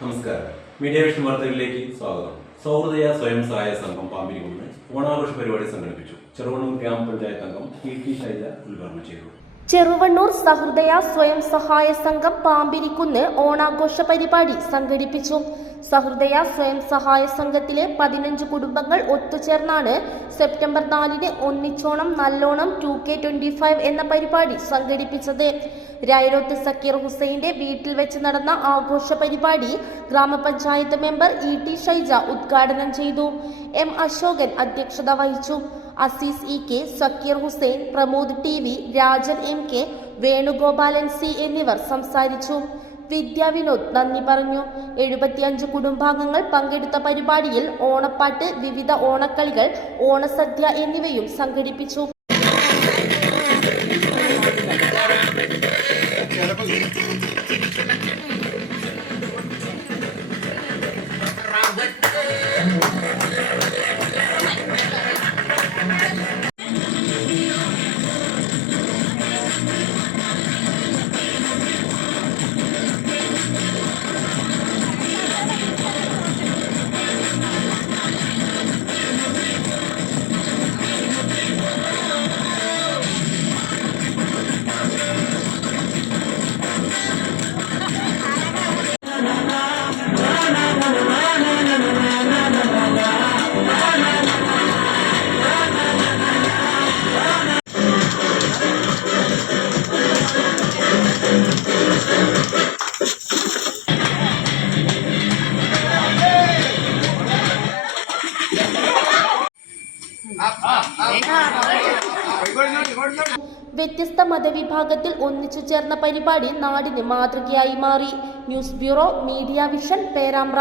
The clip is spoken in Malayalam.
നമസ്കാരം. മീഡിയ വിഷൻ വാർത്തകളിലേക്ക് സ്വാഗതം. സൗഹൃദയ സ്വയം സഹായ സംഘം പാമ്പിരിക്കുന്ന് ഓണാഘോഷ പരിപാടി സംഘടിപ്പിച്ചു. ചെറുവണ്ണൂർ ഗ്രാമപഞ്ചായത്ത് അംഗം ടി ഷൈജ ഉദ്ഘാടനം ചെയ്തു. ചെറുവണ്ണൂർ സഹൃദയ സ്വയം സഹായ സംഘം പാമ്പിരിക്കുന്ന് ഓണാഘോഷ പരിപാടി സംഘടിപ്പിച്ചു. സഹൃദയ സ്വയം സഹായ സംഘത്തിലെ 15 കുടുംബങ്ങൾ ഒത്തുചേർന്നാണ് സെപ്റ്റംബർ 4-ന് ഒന്നിച്ചോണം നല്ലോണം 2K25 എന്ന പരിപാടി സംഘടിപ്പിച്ചത്. രായരോത്ത് സക്കീർ ഹുസൈന്റെ വീട്ടിൽ വെച്ച് നടന്ന ആഘോഷ പരിപാടി ഗ്രാമപഞ്ചായത്ത് മെമ്പർ ടി ഷൈജ ഉദ്ഘാടനം ചെയ്തു. എം അശോകൻ അധ്യക്ഷത വഹിച്ചു. Aziz K, Zakir Hussain, Pramod TV, Rajan MK, Venugopalan C എന്നിവർ സംസാരിച്ചു. വിദ്യാവിനോദ് നന്ദി പറഞ്ഞു. 75 കുടുംബാംഗങ്ങൾ പങ്കെടുത്ത പരിപാടിയിൽ ഓണപ്പാട്ട്, വിവിധ ഓണക്കളികൾ, ഓണസദ്യ എന്നിവയും സംഘടിപ്പിച്ചു. വ്യത്യസ്ത മതവിഭാഗത്തിൽ ഒന്നിച്ചു ചേർന്ന പരിപാടി നാടിന് മാതൃകയായി മാറി. News bureau, media vision, Perambra.